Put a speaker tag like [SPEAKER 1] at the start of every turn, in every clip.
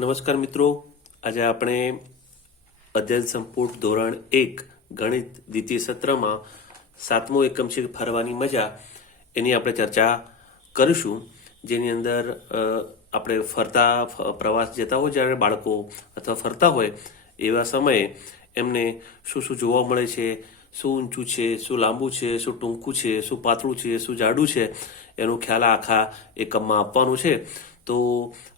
[SPEAKER 1] નમસ્કાર મિત્રો. આજે આપણે અધ્યયન સંપૂર્ણ ધોરણ એક, ગણિત દ્વિતીય સત્રમાં સાતમો એકમ છે ફરવાની મજા. એની આપણે ચર્ચા કરીશું. જેની અંદર આપણે ફરતા પ્રવાસ જતા હોય જ્યારે બાળકો અથવા ફરતા હોય એવા સમયે એમને શું શું જોવા મળે છે, શું ઊંચું છે, શું લાંબુ છે, શું ટૂંકું છે, શું પાતળું છે, શું જાડું છે, એનો ખ્યાલ આખા એકમમાં આપવાનું છે. તો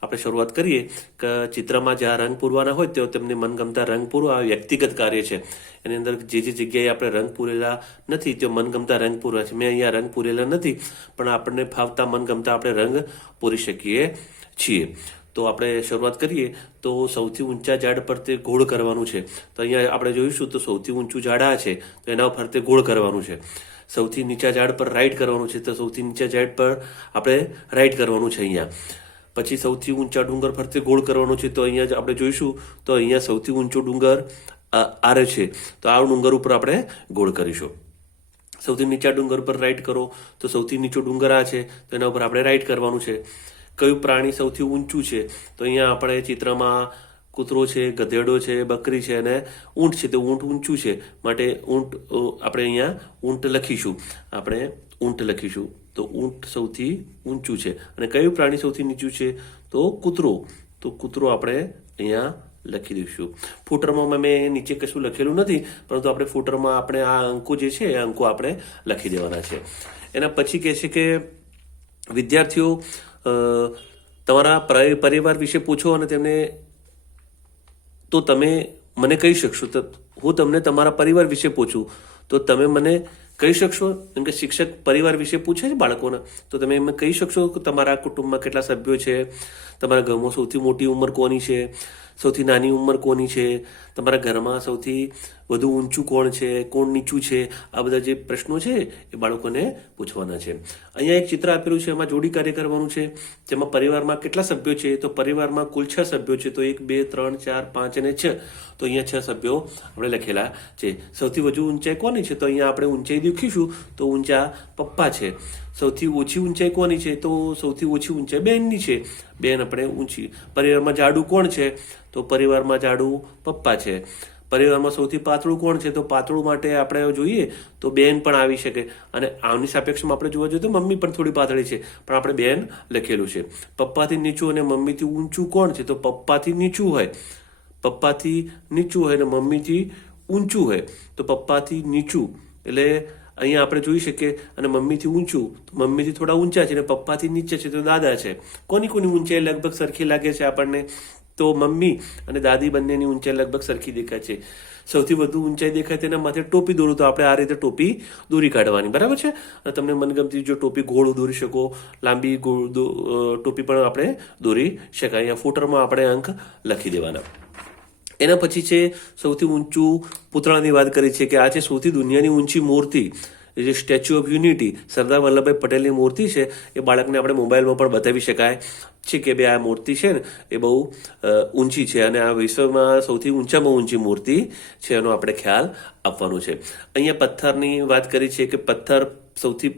[SPEAKER 1] આપણે શરૂઆત કરીએ કે ચિત્રમાં જ્યાં રંગ પૂરવાના હોય તો તેમને મનગમતા રંગ પૂરવા વ્યક્તિગત કાર્ય છે. એની અંદર જે જે જગ્યાએ આપણે રંગ પૂરેલા નથી તે મનગમતા રંગ પૂરવા છે. મેં અહીંયા રંગ પૂરેલા નથી, પણ આપણને ફાવતા મનગમતા આપણે રંગ પૂરી શકીએ છીએ. તો આપણે શરૂઆત કરીએ તો સૌથી ઊંચા ઝાડ પર તે ગોળ કરવાનું છે. તો અહીંયા આપણે જોઈશું તો સૌથી ઊંચું ઝાડ આ છે, તો એના ઉપર તે ગોળ કરવાનું છે. સૌથી નીચા ઝાડ પર રાઈટ કરવાનું છે, તો સૌથી નીચા ઝાડ પર આપણે રાઈટ કરવાનું છે અહીંયા. પછી સૌથી ઊંચા ડુંગર ફરતે ગોળ કરવાનો છે, તો અહીંયા જ આપણે જોઈશું, તો અહીંયા સૌથી ઊંચો ડુંગર આરે છે. તો આ ડુંગર ઉપર આપણે ગોળ કરીશું. સૌથી નીચા ડુંગર પર રાઈટ કરો, તો સૌથી નીચો ડુંગર આ છે, તો એના ઉપર આપણે રાઈટ કરવાનું છે. કયું પ્રાણી સૌથી ઊંચું છે? તો અહીંયા આપણે ચિત્રમાં કૂતરો છે, ગધેડો છે, બકરી છે અને ઊંટ છે, તો ઊંટ ઊંચું છે. માટે ઊંટ આપણે અહીંયા ઊંટ લખીશું. આપણે ઊંટ લખીશું. તો ઊંટ સૌથી ઊંચું છે. અને કયું પ્રાણી સૌથી નીચું છે? તો કૂતરો. તો કૂતરો આપણે અહીંયા લખી દઈશું. ફૂટરમાં મેં નીચે કશું લખેલું નથી, પરંતુ આપણે ફૂટરમાં આપણે આ અંકો જે છે, એ અંકો આપણે લખી દેવાના છે. એના પછી કહે છે કે, વિદ્યાર્થીઓ તમારા પરિવાર વિશે પૂછો અને તેમને તો તમે મને કહી શકશો. હું તમને તમારા પરિવાર વિશે પૂછું. તો તમે મને કહી શકશો? કેમ કે શિક્ષક પરિવાર વિશે પૂછે છે બાળકોને. તો તમે એમને કહી શકશો કે તમારા કુટુંબમાં કેટલા સભ્યો છે? તમારા ઘરમાં સૌથી મોટી ઉંમર કોની છે? સૌથી નાની ઉંમર કોની છે? તમારા ઘરમાં સૌથી વધુ ઊંચું કોણ છે? કોણ નીચું છે? આ બધા જે પ્રશ્નો છે એ બાળકોને પૂછવાના છે. અહીંયા એક ચિત્ર આપેલું છે, એમાં જોડી કાર્ય કરવાનું છે. જેમાં પરિવારમાં કેટલા સભ્યો છે? તો પરિવારમાં કુલ છ સભ્યો છે. તો એક, બે, ત્રણ, ચાર, પાંચ અને છ. તો અહીંયા છ સભ્યો આપણે લખેલા છે. સૌથી વધુ ઊંચાઈ કોની છે? તો અહીંયા આપણે ઊંચાઈ દેખીશું તો ઊંચા પપ્પા છે. સૌથી ઓછી ઊંચાઈ કોની છે? તો સૌથી ઓછી ઊંચાઈ બેનની છે. બેન આપણે ઊંચી. પરિવારમાં જાડું કોણ છે? તો પરિવારમાં જાડું પપ્પા છે. પરિવારમાં સૌથી પાતળું કોણ છે? તો પાતળું માટે આપણે જોઈએ તો બેન પણ આવી શકે. અને આની સાપેક્ષમાં આપણે જોવા જોઈએ તો મમ્મી પણ થોડી પાતળી છે. પણ આપણે બેન લખેલું છે. પપ્પાથી નીચું અને મમ્મીથી ઊંચું કોણ છે? તો પપ્પાથી નીચું હોય. પપ્પાથી નીચું હોય અને મમ્મીથી ઊંચું હોય. તો પપ્પાથી નીચું. એટલે અહીંયા આપણે જોઈ શકીએ અને મમ્મીથી ઊંચું, તો મમ્મીથી થોડા ઊંચા છે અને પપ્પાથી નીચે છે, તો દાદા છે. કોની કોની ઊંચાઈ લગભગ સરખી લાગે છે આપણને? તો મમ્મી અને દાદી બંનેની ઊંચાઈ લગભગ સરખી દેખાય છે. સૌથી વધુ ઊંચાઈ દેખાય તેના માથે ટોપી દોરું, તો આપણે આ રીતે ટોપી દોરી કાઢવાની. બરાબર છે? અને તમને મનગમતી જો ટોપી ગોળ દોરી શકો, લાંબી ગોળ ટોપી પણ આપણે દોરી શકાય. અહીંયા ફૂટરમાં આપણે અંક લખી દેવાના. એના પછી છે સૌથી ઊંચું પૂતળાની વાત કરી છે કે આ છે સૌથી દુનિયાની ઊંચી મૂર્તિ જે statue of unity Sardar Vallabhbhai પટેલની મૂર્તિ છે, એ બાળકને આપણે મોબાઈલમાં પણ બતાવી શકાય છે કે બે આ મૂર્તિ છે ને, એ બહુ ઊંચી છે અને આ વિશ્વમાં સૌથી ઊંચામાં ઊંચી મૂર્તિ છે એનો આપણે ખ્યાલ આપવાનો છે. અહીંયા પથ્થરની વાત કરી છે કે પથ્થર સૌથી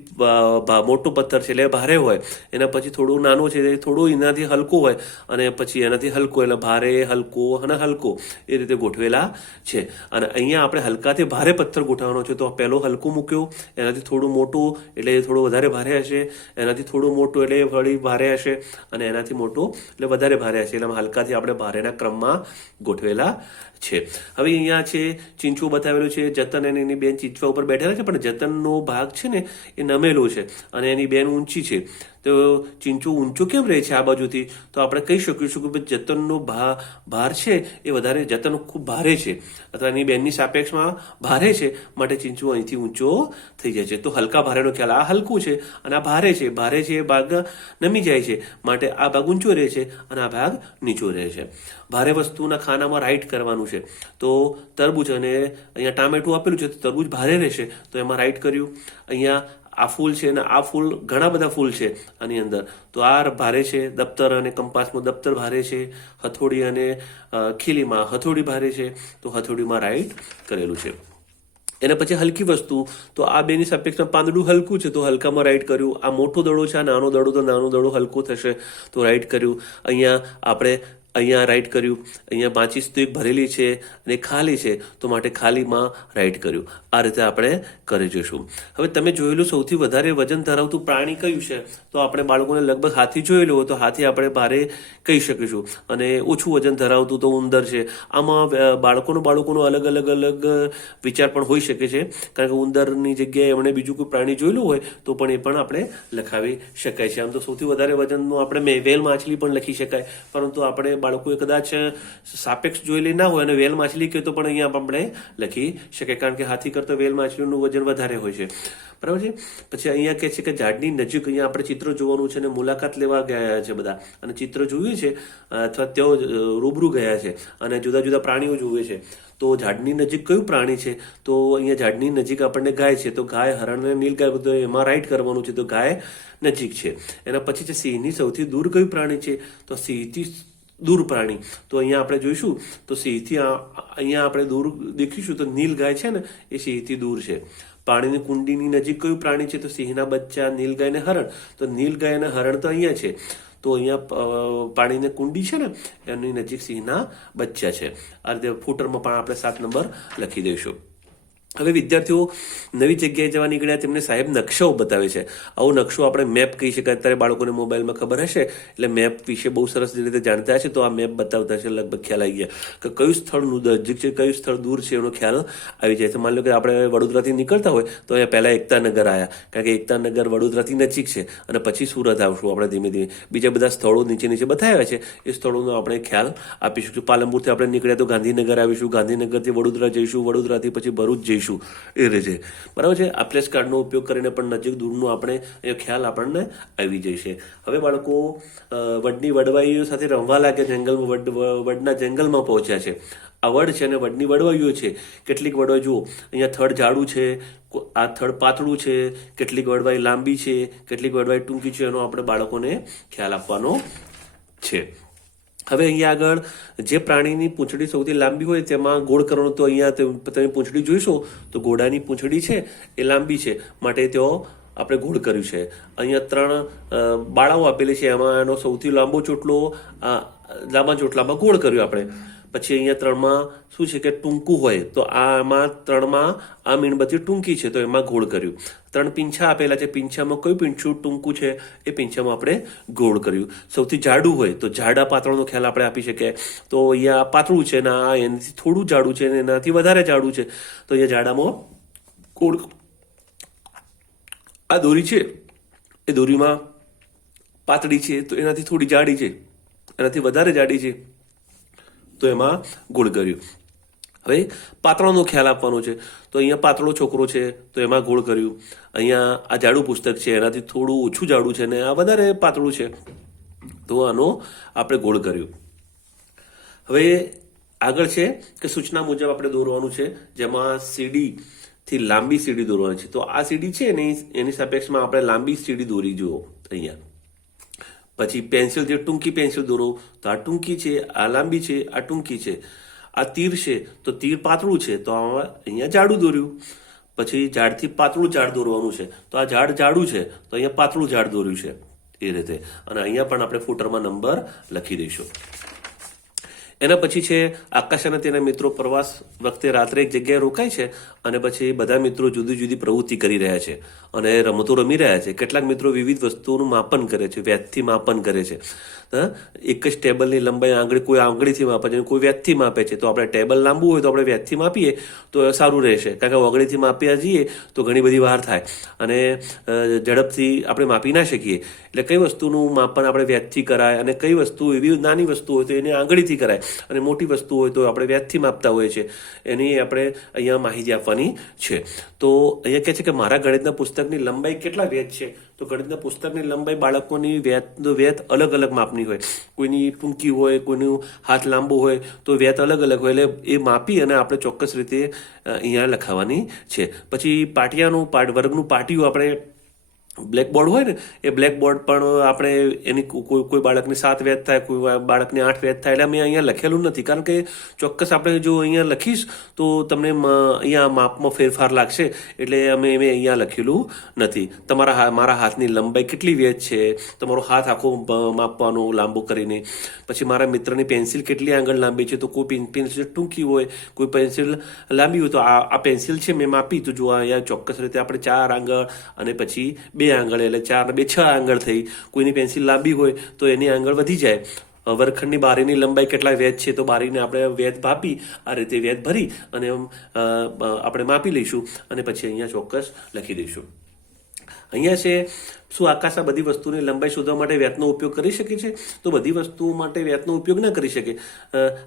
[SPEAKER 1] મોટો પથ્થર છે એટલે ભારે હોય. એના પછી થોડું નાનું છે, એ થોડું એનાથી હલકું હોય. અને પછી એનાથી હલકું, એટલે ભારે, હલકો અને હલકો. એ રીતે ગોઠવેલા છે. અને અહીંયા આપણે હલકાથી ભારે પથ્થર ગોઠવવાનો છે. તો પહેલો હલકું મૂક્યું. એનાથી થોડું મોટું, એટલે એ થોડું વધારે ભારે હશે. એનાથી થોડું મોટું, એટલે વળી ભારે હશે. અને એનાથી મોટું, એટલે વધારે ભારે હશે. એટલે હલકાથી આપણે ભારેના ક્રમમાં ગોઠવેલા છે. હવે અહીંયા છે ચીંચું બતાવેલું છે, જતન અને એની બેન ચીંચવા ઉપર બેઠેલા છે, પણ જતનનો ભાગ છે ને એ નમેલો છે અને એની બેન ઊંચી છે. તો ચીંચું ઊંચું કેમ રહે છે આ બાજુથી? તો આપણે કહી શકીશું કે ભાઈ જતનનો ભા, ભાર છે એ વધારે, જતન ખૂબ ભારે છે. અથવા એની બેનની સાપેક્ષમાં ભારે છે, માટે ચીંચું અહીંથી ઊંચો થઈ જાય છે. તો હલકા ભારેનો ખ્યાલ. આ હલકું છે અને આ ભારે છે. ભારે છે એ ભાગ નમી જાય છે. માટે આ ભાગ ઊંચો રહે છે અને આ ભાગ નીચો રહે છે. ભારે વસ્તુના ખાનામાં રાઈટ કરવાનું છે. તો તરબૂચ અને અહીંયા ટામેટું આપેલું છે, તો તરબૂચ ભારે રહેશે. તો એમાં રાઈટ કર્યું. અહીંયા આ ફૂલ છે અને આ ફૂલ ઘણા બધા ફૂલ છે આની અંદર. તો આ ભારે છે, દફતર અને કંપાસમાં દફતર ભારે છે, હથોડી અને ખીલીમાં હથોડી ભારે છે, તો હથોડીમાં રાઈટ કરેલું છે. એના પછી હલકી વસ્તુ, તો આ બેની સાપેક્ષમાં પાંદડું હલકું છે, તો હલકામાં રાઈટ કર્યું. આ મોટો દડો છે, આ નાનો દડો, તો નાનો દડો હલકો થશે, તો રાઈટ કર્યું. અહીંયા આપણે અહીંયા રાઇટ કર્યું, અહીંયા માચીસ તો ભરેલી છે અને ખાલી છે, તો માટે ખાલીમાં રાઇટ કર્યું. આ રીતે આપણે કરી જોઈશું. હવે તમે જોયેલું સૌથી વધારે વજન ધરાવતું પ્રાણી કયું છે? તો આપણે બાળકોને લગભગ હાથી જોયેલું હોય તો હાથી આપણે ભારે કહી શકીશું. અને ઓછું વજન ધરાવતું તો ઉંદર છે. આમાં બાળકોનું બાળકોનો અલગ અલગ અલગ વિચાર પણ હોઈ શકે છે. કારણ કે ઉંદરની જગ્યાએ એમણે બીજું કોઈ પ્રાણી જોયેલું હોય તો પણ એ પણ આપણે લખાવી શકાય છે. આમ તો સૌથી વધારે વજનનું આપણે મે- વેલ માછલી પણ લખી શકાય. પરંતુ આપણે બાળકોએ કદાચ સાપેક્ષ જોયેલી ના હોય અને વેલ માછલી કહે તો પણ અહીંયા આપણે લખી શકીએ. કારણ કે હાથી કરતાં વેલ માછલીનું વજન વધારે હોય છે. બરાબર છે? પછી અહીંયા કહે છે કે ઝાડની નજીક અહીંયા આપણે ચિત્ર જોવાનું છે અને મુલાકાત લેવા ગયા છે બધા. અને ચિત્ર જોયું છે, અથવા તેઓ રૂબરૂ ગયા છે અને જુદા જુદા પ્રાણીઓ જોવે છે. તો ઝાડની નજીક કયું પ્રાણી છે? તો અહીંયા ઝાડની નજીક આપણને ગાય છે. તો ગાય હરણ અને નીલગાય બધું એમાં રાઈટ કરવાનું છે. તો ગાય નજીક છે. એના પછી છે સિંહની સૌથી દૂર કયું પ્રાણી છે? તો સિંહથી દૂર પ્રાણી. તો અહીંયા આપણે જોઈશું, તો સિંહથી અહીંયા આપણે દૂર દેખીશું, તો નીલ ગાય છે ને, એ સિંહથી દૂર છે. પાણીની કુંડીની નજીક કયું પ્રાણી છે? તો સિંહના બચ્ચા નીલગાય ને હરણ. તો નીલ ગાય અને હરણ તો અહીંયા છે. તો અહીંયા પાણીની કુંડી છે ને, એની નજીક સિંહના બચ્ચા છે. આ રીતે ફૂટરમાં પણ આપણે સાત નંબર લખી દઈશું. હવે વિદ્યાર્થીઓ નવી જગ્યાએ જવા નીકળ્યા, તેમને સાહેબ નકશાઓ બતાવે છે. આવો નકશો આપણે મેપ કહી શકાય અત્યારે બાળકોને મોબાઈલમાં ખબર હશે, એટલે મેપ વિશે બહુ સરસ રીતે જાણતા હશે તો આ મેપ બતાવતા છે લગભગ ખ્યાલ આવી ગયા. કે કયું સ્થળ નજીક છે, કયું સ્થળ દૂર છે એનો ખ્યાલ આવી જાય. છે માની લો કે આપણે વડોદરાથી નીકળતા હોય, તો અહીંયા પહેલાં એકતાનગર આવ્યા કારણ કે એકતાનગર વડોદરાથી નજીક છે અને પછી સુરત આવશું આપણે ધીમે ધીમે. બીજા બધા સ્થળો નીચે નીચે બતાવ્યા છે. એ સ્થળોનો આપણે ખ્યાલ આપીશું પાલનપુરથી આપણે નીકળ્યા તો ગાંધીનગર આવીશું. ગાંધીનગરથી વડોદરા જઈશું. વડોદરાથી પછી ભરૂચ જઈશું. એ રીતે બરાબર છે? આ પ્લેસ કાર્ડનો ઉપયોગ કરીને પણ નજીક દૂરનું આપણે એ ખ્યાલ આપણને આવી જશે. હવે બાળકો વડની વડવાઈઓ સાથે રમવા લાગે જંગલમાં, વડ વડના જંગલમાં પહોંચ્યા છે. આ વડ છે અને વડની વડવાઈઓ છે. કેટલીક વડવાઈ જુઓ, અહીંયા થડ જાડું છે આ થડ પાતળું છે, કેટલીક વડવાઈ લાંબી છે, કેટલીક વડવાઈ ટૂંકી છે, એનો આપણે બાળકોને ખ્યાલ આપવાનો છે. હવે અહીંયા આગળ જે પ્રાણીની પૂંછડી સૌથી લાંબી હોય તેમાં ગોળ કરવાનું તો અહીંયા તમે પૂંછડી જોઈશો, તો ઘોડાની પૂંછડી છે, એ લાંબી છે. માટે તેઓ આપણે ગોળ કર્યું છે. અહીંયા ત્રણ બાળાઓ આપેલી છે. એમાં એનો સૌથી લાંબો ચોટલો લાંબા ચોટલામાં ગોળ કર્યું આપણે. પછી અહીંયા ત્રણમાં શું છે કે ટૂંકું હોય, તો આમાં ત્રણમાં આ મીણબત્તી ટૂંકી છે, તો એમાં ગોળ કર્યું. ત્રણ પીંછા આપેલા છે, પીંછામાં કયું પીંછું ટૂંકું છે? એ પીંછામાં આપણે ગોળ કર્યું. સૌથી જાડું હોય, તો જાડા પાતળોનો ખ્યાલ આપણે આપી શકીએ. તો અહીંયા પાતળું છે ને આ એનાથી થોડું જાડું છે ને એનાથી વધારે જાડું છે. તો અહીંયા જાડામાં ગોળ આ દોરી છે, એ દોરીમાં પાતળી છે, તો એનાથી થોડી જાડી છે. એનાથી વધારે જાડી છે. તો એમાં ગોળ કર્યું. હવે પાતળાનો ખ્યાલ આપવાનો છે. તો અહીંયા પાતળો છોકરો છે, તો એમાં ગોળ કર્યું. અહીંયા આ જાડું પુસ્તક છે, એનાથી થોડું ઓછું જાડું છે ને આ વધારે પાતળું છે. તો આનો આપણે ગોળ કર્યું. હવે આગળ છે કે સૂચના મુજબ આપણે દોરવાનું છે, જેમાં સીડી થી લાંબી સીડી દોરવાની છે. તો આ સીડી છે એની એની સાપેક્ષમાં આપણે લાંબી સીડી દોરી જુઓ, અહીંયા. પછી પેન્સિલ જે ટૂંકી પેન્સિલ દોરો, તો આ ટૂંકી છે, આ લાંબી છે, આ ટૂંકી છે. આ તીર છે, તો તીર પાતળું છે, તો આમાં અહીંયા જાડું દોર્યું. પછી ઝાડથી પાતળું ઝાડ દોરવાનું છે, તો આ ઝાડ જાડું છે, તો અહીંયા પાતળું ઝાડ દોર્યું છે, એ રીતે. અને અહીંયા પણ આપણે ફૂટરમાં નંબર લખી દઈશું. એના પછી છે આકાશ અને તેના મિત્રો પ્રવાસ વખતે રાત્રે એક જગ્યાએ રોકાય છે અને પછી બધા મિત્રો જુદી જુદી પ્રવૃત્તિ કરી રહ્યા છે અને રમતો રમી રહ્યા છે. કેટલાક મિત્રો વિવિધ વસ્તુઓનું માપન કરે છે, વ્યાજથી માપન કરે છે? એક જ ટેબલની લંબાઈ આંગળી, કોઈ આંગળીથી માપે છે કોઈ વ્યાજથી માપે છે. તો આપણે ટેબલ લાંબુ હોય તો આપણે વ્યાજથી માપીએ, તો સારું રહેશે. કારણ કે ઓગળીથી માપ્યા જઈએ તો ઘણી બધી વાર થાય. અને ઝડપથી આપણે માપી ના શકીએ. એટલે કઈ વસ્તુનું માપન આપણે વ્યાજથી કરાય અને કઈ વસ્તુ એવી નાની વસ્તુ હોય તો એને આંગળીથી કરાય અને મોટી વસ્તુ હોય તો આપણે વ્યાજથી માપતા હોઈએ છીએ. એની આપણે અહીંયા માહિતી આપવાની છે. તો અહીંયા કહે છે કે મારા ગણિતના પુસ્તકની લંબાઈ કેટલા વ્યાજ છે? તો ગણિતના પુસ્તકની લંબાઈ બાળકોની વ્યાજનો વ્યાજ અલગ અલગ માપની હોય. કોઈની ટૂંકી હોય, કોઈનું હાથ લાંબો હોય, તો વ્યાજ અલગ અલગ હોય. એટલે એ માપી અને આપણે ચોક્કસ રીતે અહીંયા લખાવવાની છે. પછી પાટિયાનું, પાટ, વર્ગનું પાટિયું આપણે બ્લેકબોર્ડ હોય ને, એ બ્લેકબોર્ડ પણ આપણે એની કોઈ કોઈ બાળકની સાત વેદ થાય, કોઈ બાળકની આઠ વેદ થાય, એટલે મેં અહીંયા લખેલું નથી. કારણ કે ચોક્કસ આપણે જો અહીંયા લખીશ, તો તમને અહીંયા માપમાં ફેરફાર લાગશે, એટલે અમે મેં અહીંયા લખેલું નથી. તમારા મારા હાથની લંબાઈ કેટલી વેદ છે? તમારો હાથ આખો માપવાનો લાંબો કરીને. પછી મારા મિત્રની પેન્સિલ કેટલી આંગળ લાંબી છે? તો કોઈ પેન- પેન્સિલ ટૂંકી હોય, કોઈ પેન્સિલ લાંબી હોય, તો આ આ પેન્સિલ છે, મેં માપી. તો જો અહીંયા ચોક્કસ રીતે આપણે ચાર આંગળ અને પછી બે આંગળ એટલે ચાર બે છ આંગળ થઈ. કોઈની પેન્સિલ લાંબી હોય તો એની આંગળ વધી જાય. વર્ગખંડની બારીની લંબાઈ કેટલા વેદ છે તો બારીને આપણે વેદ ભાપી, આ રીતે વેદ ભરી અને આપણે માપી લઈશું અને પછી અહીંયા ચોક્કસ લખી દઈશું. અહીંયા છે શું આકાશ આ બધી વસ્તુની લંબાઈ શોધવા માટે વ્યાતનો ઉપયોગ કરી શકે છે? તો બધી વસ્તુઓ માટે વ્યાતનો ઉપયોગ ના કરી શકે.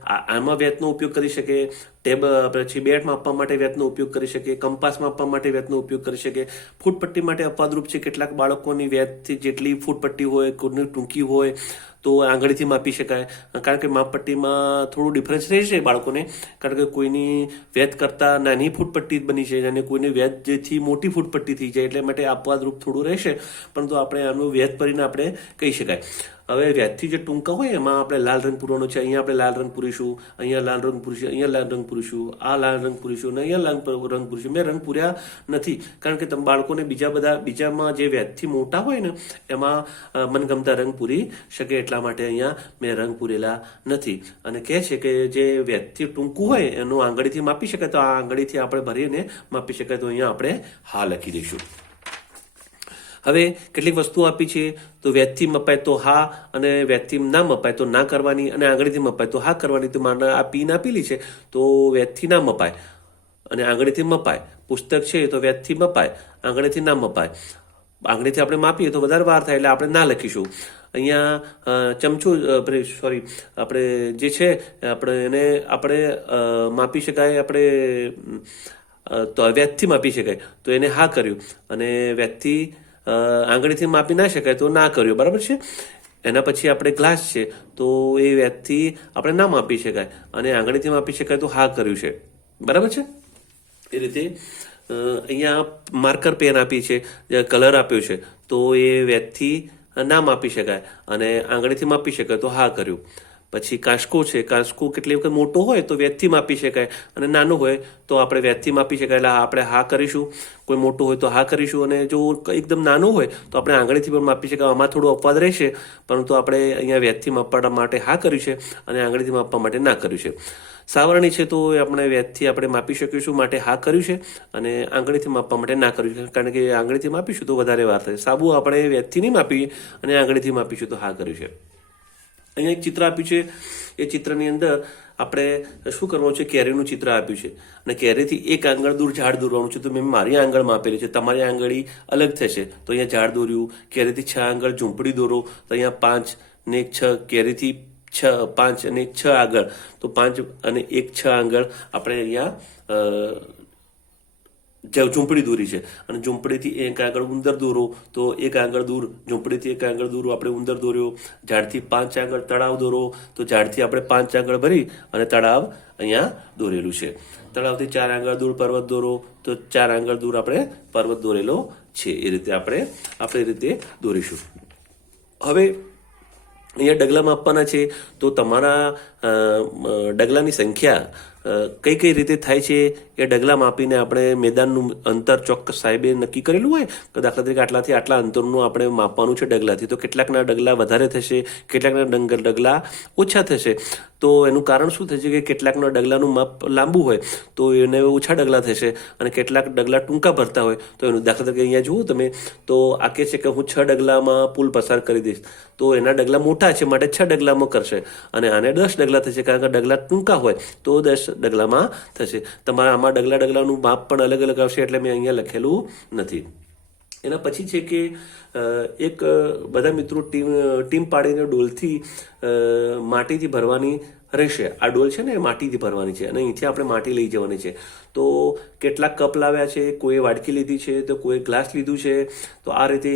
[SPEAKER 1] આમાં વ્યાતનો ઉપયોગ કરી શકે. ટેબ પછી બેટ માપવા માટે વ્યાતનો ઉપયોગ કરી શકે. કંપાસ માપવા માટે વ્યાતનો ઉપયોગ કરી શકે. ફૂટપટ્ટી માટે અપવાદરૂપ છે કેટલાક બાળકોની વ્યાતથી જેટલી ફૂટપટ્ટી હોય, કોઈની ટૂંકી હોય, તો આંગળીથી માપી શકાય. કારણ કે માપપટ્ટીમાં થોડું ડિફરન્સ રહેશે બાળકોને. કારણ કે કોઈની વેદ કરતાં નાની ફૂટપટ્ટી બની છે. અને કોઈની વેદ જેથી મોટી ફૂટપટ્ટી થઈ જાય, એટલે માટે આપવાદરૂપ થોડું રહેશે. પરંતુ આપણે આનું વેદ ભરીને આપણે કહી શકાય. હવે વ્યાજથી જે ટૂંકા હોય એમાં આપણે લાલ રંગ પૂરવાનો છે, અહીંયા આપણે લાલ રંગ પૂરીશું, અહીંયા લાલ રંગ પૂરીશું, અહીંયા લાલ રંગ પૂરીશું, આ લાલ રંગ પૂરીશું અને અહીંયા લાલ રંગ પૂરીશું. મેં રંગ પૂર્યા નથી, કારણ કે તમે, બાળકોને બીજા બધા, બીજામાં જે વ્યાજથી મોટા હોય ને, એમાં મનગમતા રંગ પૂરી શકે એટલા માટે અહીંયા મેં રંગ પૂરેલા નથી. અને કહે છે કે જે વ્યાજથી ટૂંકું હોય એનું આંગળીથી માપી શકાય, તો આ આંગળીથી આપણે ભરીને માપી શકાય, તો અહીંયા આપણે હા લખી દઈશું. હવે કેટલીક વસ્તુઓ આપી છે, તો વ્યાજથી મપાય તો હા અને વ્યાજથી ના મપાય તો ના કરવાની અને આંગળીથી મપાય તો હા કરવાની. તો મારે આ પીન આપેલી છે, તો વ્યાજથી ના મપાય અને આંગળીથી મપાય પુસ્તક છે તો વ્યાજથી મપાય આંગળીથી ના મપાય આંગળીથી આપણે માપીએ તો વધારે વાર થાય એટલે આપણે ના લખીશું. અહીંયા ચમચો સોરી આપણે જે છે, આપણે એને, આપણે માપી શકાય, આપણે તો વ્યાજથી માપી શકાય. તો એને હા કર્યું અને વ્યાજથી આંગળીથી માપી ના શકાય તો ના કર્યો. બરાબર છે? એના પછી આપણે ગ્લાસ છે, તો એ વ્યાજથી આપણે ના માપી શકાય. અને આંગળીથી માપી શકાય તો હા કર્યું છે. બરાબર છે? એ રીતે અહીંયા માર્કર પેન આપી છે કલર આપ્યો છે, તો એ વ્યાજથી ના માપી શકાય. અને આંગળીથી માપી શકાય તો હા કર્યું. પછી કાશકો છે. કાંસકો કેટલી વખત મોટો હોય તો વ્યાજથી માપી શકાય અને નાનો હોય તો આપણે વ્યાજથી માપી શકાય. એટલે આપણે હા કરીશું. કોઈ મોટો હોય તો હા કરીશું. અને જો એકદમ નાનો હોય તો આપણે આંગળીથી પણ માપી શકાય. આમાં થોડો અપવાદ રહેશે, પરંતુ આપણે અહીંયા વ્યાજથી માપવા માટે હા કર્યું છે અને આંગળીથી માપવા માટે ના કર્યું છે. સાવરણી છે તો આપણે વ્યાજથી આપણે માપી શકીશું માટે હા કર્યું છે અને આંગળીથી માપવા માટે ના કર્યું છે. કારણ કે આંગળીથી માપીશું તો વધારે વાર થશે સાબુ આપણે વ્યાજથી નહીં માપીએ અને આંગળીથી માપીશું તો હા કર્યું છે. અહીંયા એક ચિત્ર આપ્યું છે. એ ચિત્રની અંદર આપણે શું કરવાનું છે? કેરીનું ચિત્ર આપ્યું છે. અને કેરીથી એક આંગળ દૂર ઝાડ દોરવાનું છે. તો મેં મારી આંગળમાં આપેલી છે. તમારી આંગળી અલગ થશે. તો અહીંયા ઝાડ દોર્યું. કેરીથી છ આંગળ ઝૂંપડી દોરો. તો અહીંયા પાંચ ને એક છ કેરીથી છ, પાંચ અને છ આગળ. તો પાંચ અને એક છ આંગળ આપણે અહીંયા જે ઝૂંપડી દોરી છે. અને ઝૂંપડીથી એક આગળ ઉંદર દોરો, તો એક આગળ દૂર, ઝૂંપડીથી એક આગળ દૂર આપણે ઉંદર દોર્યો. ઝાડથી પાંચ આગળ તળાવ દોરો, તો ઝાડથી આપણે પાંચ આગળ ભરી અને તળાવ અહીંયા દોરેલું છે. તળાવથી ચાર આંગળ દૂર પર્વત દોરો, તો ચાર આંગળ દૂર આપણે પર્વત દોરેલો છે. એ રીતે આપણે આપણે એ રીતે દોરીશું. હવે અહીંયા ડગલા માપવાના છે, તો તમારા ડગલાની સંખ્યા કઈ કઈ રીતે થાય છે એ ડગલા માપીને આપણે મેદાનનું અંતર ચોક્કસ સાહેબે નક્કી કરેલું હોય? કે દાખલા તરીકે આટલાથી આટલા અંતરનું આપણે માપવાનું છે ડગલાથી તો કેટલાકના ડગલા વધારે થશે, કેટલાકના ડગલા ઓછા થશે. તો એનું કારણ શું થશે કે કેટલાકના ડગલાનું માપ લાંબુ હોય, તો એને ઓછા ડગલા થશે અને કેટલાક ડગલા ટૂંકા ભરતા હોય. તો એનું દાખલા તરીકે અહીંયા જુઓ તમે, તો આ કહે છે કે હું છ ડગલામાં પુલ પસાર કરી દઈશ. તો એના ડગલા મોટા છે, માટે છ ડગલામાં કરશે. અને આને દસ ડગલા થશે, કારણ કે ડગલા ટૂંકા હોય. તો દસ ડગલામાં થશે. તમારા આમાં ડગલા ડગલાનું માપ પણ અલગ અલગ આવશે એટલે મેં અહીંયા લખેલું નથી. એના પછી છે કે એક બધા મિત્રો ટીમ ટીમ પાડીને ડોલથી માટીથી ભરવાની રહેશે. આ ડોલ છે ને એ માટીથી ભરવાની છે અને અહીંથી આપણે માટી લઈ જવાની છે. તો કેટલાક કપ લાવ્યા છે, કોઈએ વાડકી લીધી છે, તો કોઈએ ગ્લાસ લીધું છે, તો આ રીતે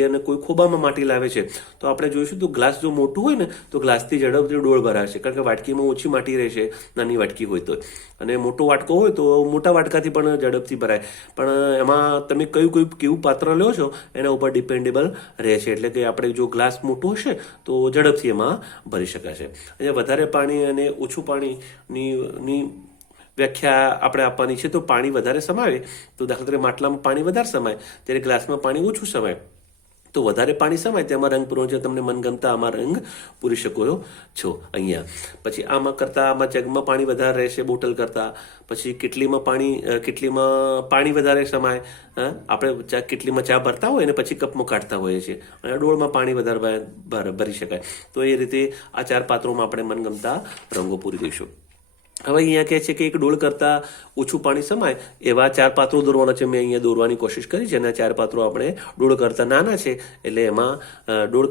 [SPEAKER 1] એ અને કોઈ ખોબામાં માટી લાવે છે. તો આપણે જોઈશું, તો ગ્લાસ જો મોટું હોય ને, તો ગ્લાસથી ઝડપથી ડોળ ભરાશે, કારણ કે વાટકીમાં ઓછી માટી રહેશે, નાની વાટકી હોય તો. અને મોટો વાટકો હોય તો મોટા વાટકાથી પણ ઝડપથી ભરાય. પણ એમાં તમે કયું કયું, કેવું પાત્ર લો છો, એના ઉપર ડિપેન્ડેબલ રહેશે. એટલે કે આપણે જો ગ્લાસ મોટો હશે, તો ઝડપથી એમાં ભરી શકાશે. અહીંયા વધારે પાણી અને ઓછું પાણીની વ્યાખ્યા આપણે આપવાની છે, તો પાણી વધારે સમાવે. તો દાખલા તરીકે માટલામાં પાણી વધારે સમાય, ત્યારે ગ્લાસમાં પાણી ઓછું સમાય. તો વધારે પાણી સમાય તેમાં રંગ પૂરો છે તમને મનગમતા આમાં રંગ પૂરી શકો છો અહીંયા. પછી આમાં કરતા આમાં જગમાં પાણી વધારે રહેશે, બોટલ કરતા. પછી કેટલીમાં પાણી કેટલીમાં પાણી વધારે સમાય? આપણે ચા કેટલીમાં ચા ભરતા હોય ને પછી કપમાં કાઢતા હોઈએ છીએ. અને ડોળમાં પાણી વધારે ભરી શકાય. તો એ રીતે આ ચાર પાત્રોમાં આપણે મનગમતા રંગો પૂરી દઈશું હવે અહીંયા કહે છે કે એક ડોળ કરતાં ઓછું પાણી સમાય એવા ચાર પાત્રો દોરવાના છે. મેં અહીંયા દોરવાની કોશિશ કરી છે અને ચાર પાત્રો આપણે ડોળ કરતાં નાના છે એટલે એમાં ડોળ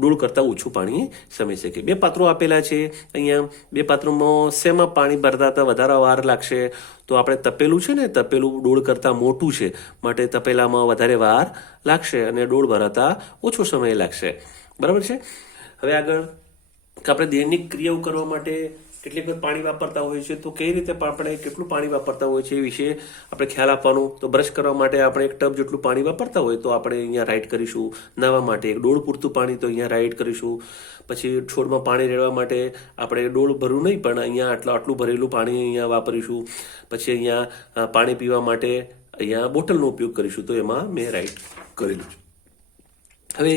[SPEAKER 1] ડોળ કરતાં ઓછું પાણી સમી શકે. બે પાત્રો આપેલા છે. અહીંયા બે પાત્રોમાં શેમાં પાણી ભરતા વધારે વાર લાગશે? તો આપણે તપેલું છે ને, તપેલું ડોળ કરતાં મોટું છે માટે તપેલામાં વધારે વાર લાગશે અને ડોળ ભરાતા ઓછો સમય લાગશે. બરાબર છે? હવે આગળ આપણે દૈનિક ક્રિયાઓ કરવા માટે કેટલીક વખત પાણી વાપરતા હોય છે તો કઈ રીતે પણ આપણે કેટલું પાણી વાપરતા હોય છે એ વિશે આપણે ખ્યાલ આપવાનું. તો બ્રશ કરવા માટે આપણે એક ટબ જેટલું પાણી વાપરતા હોય તો આપણે અહીંયા રાઈટ કરીશું. નાહવા માટે એક ડોળ પૂરતું પાણી તો અહીંયા રાઈટ કરીશું. પછી છોડમાં પાણી રેડવા માટે આપણે ડોળ ભરવું નહીં, પણ અહીંયા આટલું આટલું ભરેલું પાણી અહીંયા વાપરીશું. પછી અહીંયા પાણી પીવા માટે અહીંયા બોટલનો ઉપયોગ કરીશું, તો એમાં મેં રાઈટ કરેલું છે. હવે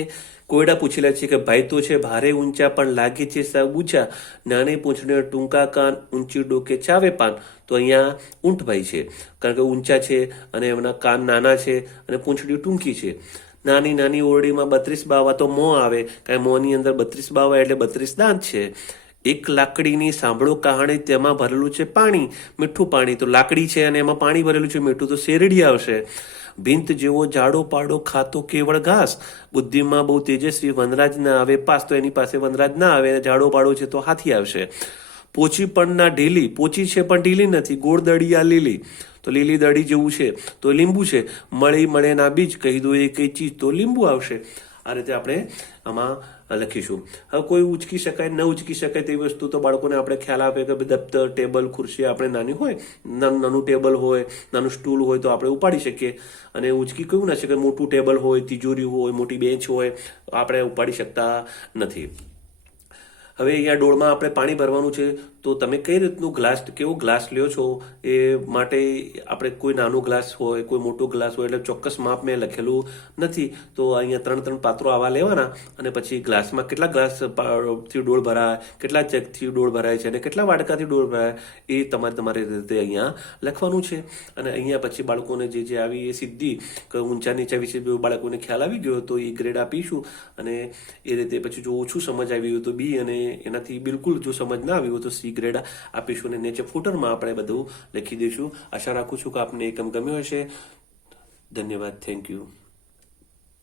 [SPEAKER 1] કોયડા પૂછેલા છે કે ભાઈ તો છે, ભારે ઊંચા પણ લાગે છે, સાવ ઊંચા. નાની પૂંછડીને ટૂંકા કાન, ઊંચી ડોકે ચાવે પાન. તો અહીંયા ઊંટભાઈ છે. કારણ કે ઊંચા છે અને એમના કાન નાના છે અને પૂંછડી ટૂંકી છે. નાની નાની ઓરડીમાં બત્રીસ બાવા તો મોં આવે. કાંઈ મોંની અંદર બત્રીસ બાવા એટલે બત્રીસ દાંત છે. એક લાકડીની સાંભળો કહાણી તેમાં ભરેલું છે પાણી, મીઠું પાણી. તો લાકડી છે અને એમાં પાણી ભરેલું છે, મીઠું તો શેરડી આવશે. ભીંત જેવો જાડો પાડો ખાતો કેવળ ઘાસ. બુદ્ધિમાં બહુ તેજસ્વી વનરાજ ના આવે, પાસ તો એની પાસે વનરાજ ના આવે જાડો પાડો છે તો હાથી આવશે. પોચી પણ ના ઢીલી પોચી છે પણ ઢીલી નથી, ગોળ દળિયા લીલી. તો લીલી દડી જેવું છે, તો લીંબુ છે. મળી મળે ના બીજ, કહી દો એ કઈ ચીજ, તો લીંબુ આવશે. આ રીતે આપણે આમાં લખીશું. હવે કોઈ ઉચકી શકાય, ન ઉચકી શકાય તેવી વસ્તુ તો બાળકોને આપણે ખ્યાલ આપે કે દફતર ટેબલ, ખુરશી આપણે નાની હોય નાનું નાનું ટેબલ હોય, નાનું સ્ટૂલ હોય તો આપણે ઉપાડી શકીએ. અને ઉચકી કેવું ના શકે મોટું ટેબલ હોય, તિજોરી હોય, મોટી બેન્ચ હોય, આપણે ઉપાડી શકતા નથી. હવે અહીંયા ડોળમાં આપણે પાણી ભરવાનું છે. તો તમે કઈ રીતનું ગ્લાસ, કેવો ગ્લાસ લ્યો છો? એ માટે આપણે કોઈ નાનો ગ્લાસ હોય, કોઈ મોટો ગ્લાસ હોય, એટલે ચોક્કસ માપ મેં લખેલું નથી. તો અહીંયા ત્રણ ત્રણ પાત્રો આવા લેવાના અને પછી ગ્લાસમાં કેટલા ગ્લાસથી ડોળ ભરાય, કેટલા જગથી ડોળ ભરાય છે અને કેટલા વાડકાથી ડોળ ભરાય, એ તમારે તમારી રીતે અહીંયા લખવાનું છે. અને અહીંયા પછી બાળકોને જે જે આવી એ સિદ્ધિ ઊંચા નીચા વિશે બાળકોને ખ્યાલ આવી ગયો તો એ ગ્રેડ આપીશું. અને એ રીતે પછી જો ઓછું સમજ આવી ગયું તો બી અને એનાથી બિલકુલ જો સમજ ના આવી હોય તો સી ગ્રેડ આપીશું અને નીચે ફૂટરમાં આપણે બધું લખી દઈશું. આશા રાખું છું કે આપને એકમ ગમ્યો હશે. ધન્યવાદ. Thank you